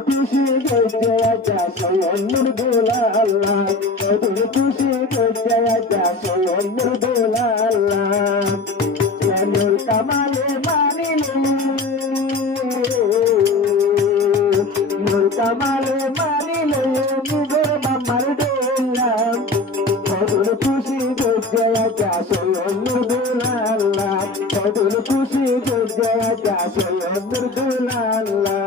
খুশি করতে আচ্ছা সৈয়দ দোলা আল্লাহ কদর খুশি করতে আচ্ছা সৈয়দ দোলা আল্লাহ নূর কামালে মানিলে নূর কামালে মানিলে নিজের বাম্মার দোলা কদর খুশি করতে আচ্ছা সৈয়দ দোলা আল্লাহ কদর খুশি করতে আচ্ছা সৈয়দ দোলা আল্লাহ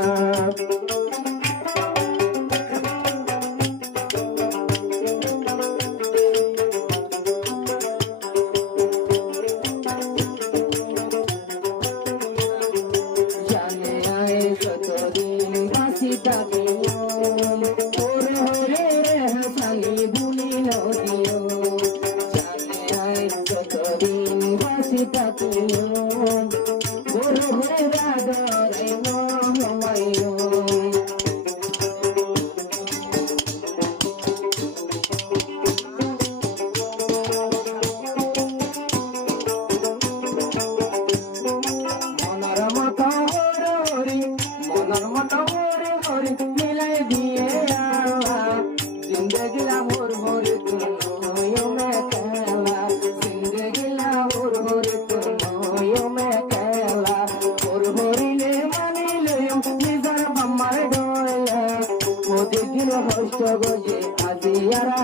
হষ্ট গজে আজিয়ারা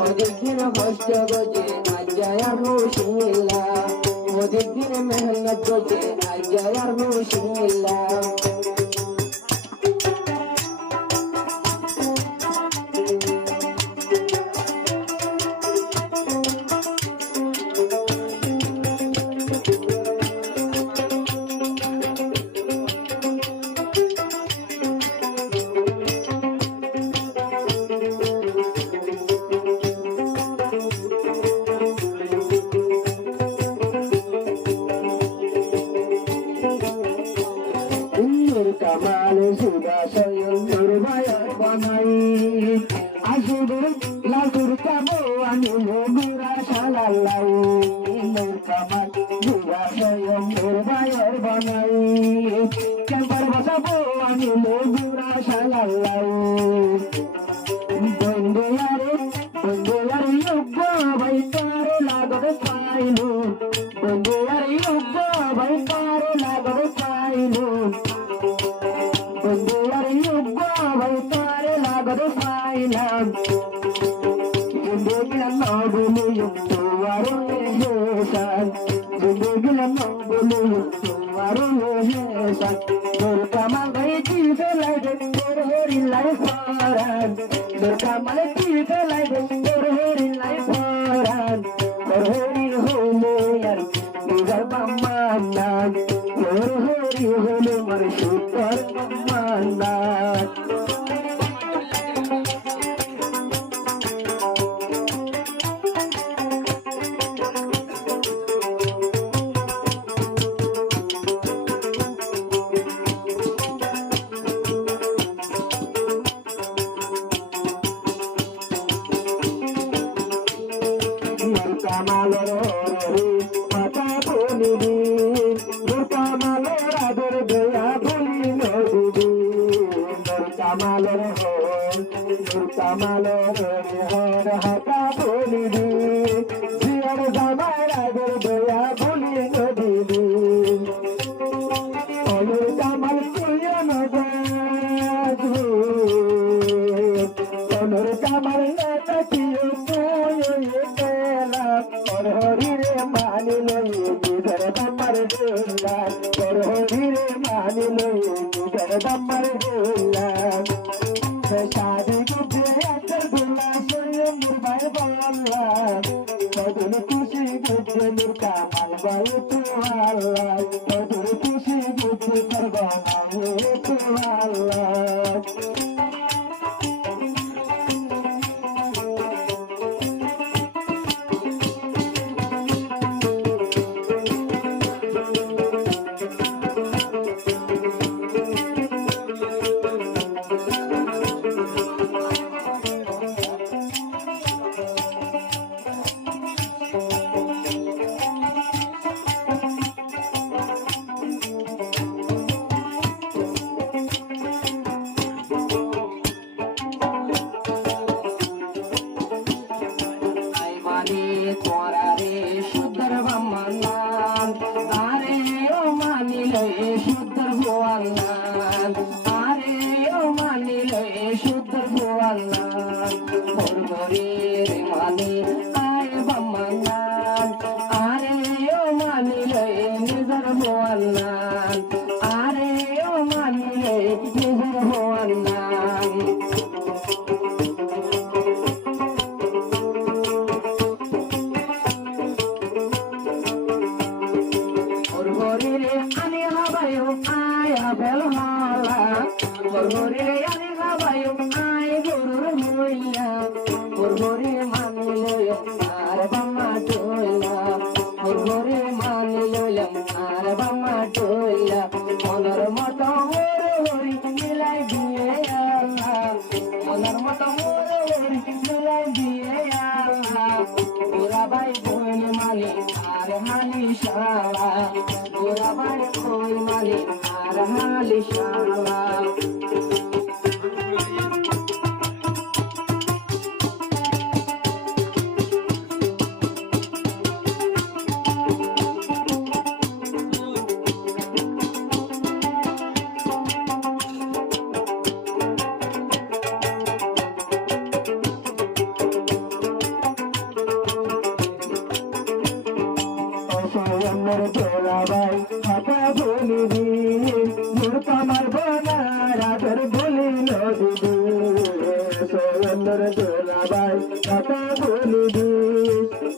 ওদিন হষ্ট গজে আজায়ার মুশিলা ওদিন মেহনত গজে আজায়ার মুশিলা কামাল সুদা সয়ুর ভাইয়ের বানাই আসুর লাগুর কাবো আমি মুরা শালাল্লাহ নূর কামাল সুদা সয়ুর ভাইয়ের বানাই কেমন বসাবো আমি মুরা শালাল্লাহ বন্ধুয়ারে যোগ্য ভাই তার লাগবে পাইলু বন্ধুয়ারে যোগ্য ভাই তার লাগবে পাইলু বন্ধুয়ারে যোগ্য ভাই তার লাগবে পাইলাম জিন্দগি নবুলিয়ুম তোয়ারো হেসান জিন্দগি নবুলিয়ুম তোয়ারো হেসান তোর কামাল ভাই জিতে লাগে তোর হরি লাই ফারান তোর কামাল জিতে লাগে তোর হরি লাই ফারান তোর হরি হলো আর নিজের মাম্মানান তোর হরি হলো মার সুতর মাম্মানান কামালের হরি মাতা বলিবি তোর কামালের আদর দেয়া বলি নদীবি তোর কামালের হর হাতা বলিবি জিয়ার জামার আদর দেয়া বলি নদীবি অলুর কামাল তুইয়া নবাজবি অলুর কামাল নেতা কিয় হরি রে মানিলে নিজের দামার দোলা হরি রে মানিলে নিজের দামার দোলা শাদি গুজে আতর গোলা সয়ে মুরবাই বল্লা কদর খুশি গুজে নূর কামাল বাই তু আল্লাহ কদর খুশি গুজে করবা মায়ে তু আল্লাহ মানিলে শুদ্ধর ভুয়ার নাম আরে ও মানিলে শুদ্ধর ভুয়ার নাম ভরভরির মানি আয় বাম্মার নাম আরে ও মানিলে নিজর ভুয়ার নাম আরে ও মানিলে নিজর ভুয়ার নাম ভরভরিরে আনি হাবায়ু আয় আবেল মালা ভরভরিরে আনি হাবায়ু আয় গুরুর মইলা ভরভরিরে মানি লইলাম আর বাম্মা টইলা ভরভরিরে মানি লইলাম আর বাম্মা টইলা মনের মতো হরি মিলাই দিয়ে আল্লাহ মনের মতো হরি মিলাই দিয়ে আল্লাহ ওরা ভাই বোন মানি আর হালি শালা ওরা ভাই বোন মানি আর হালি শালা আমার তোরা ভাই কথা বলিবি মুরকা মারব না রাতের বলি নদী সোন্দর তোরা ভাই কথা বলিবি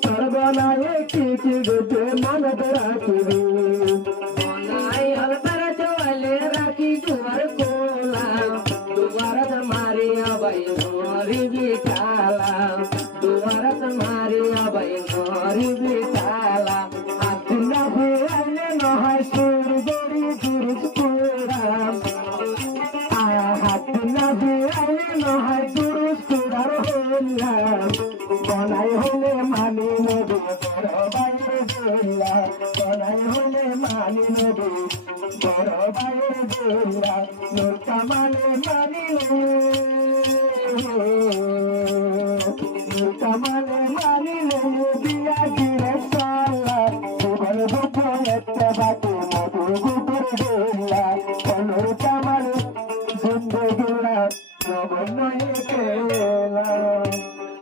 সর্বনায়ে কি কি গেছে মনত রাখিবি মনাই আলতার চলে রাখি তোমার কোলা দুয়ারত মারিয়া ভাই মরিবি কালা দুয়ারত মারিয়া ভাই মরিবি কালা নহয় সুর গরি গুরুস পুরাম হাত না বিয়ালে নহয় গুরুস পুরার হইলাম বনাই হলে মানি নেবে বড় বাইরে জেলা বনাই হলে মানি নেবে বড় বাইরে জেলা নূর কামালে মানিলে নূর কামালে মানিলে বিয়া দিলে সালা জীবন বুঝো একটা বাকি মধু গুপুর গেলা নূর কামালে জিন্দগিলা নবনয়ে কেলা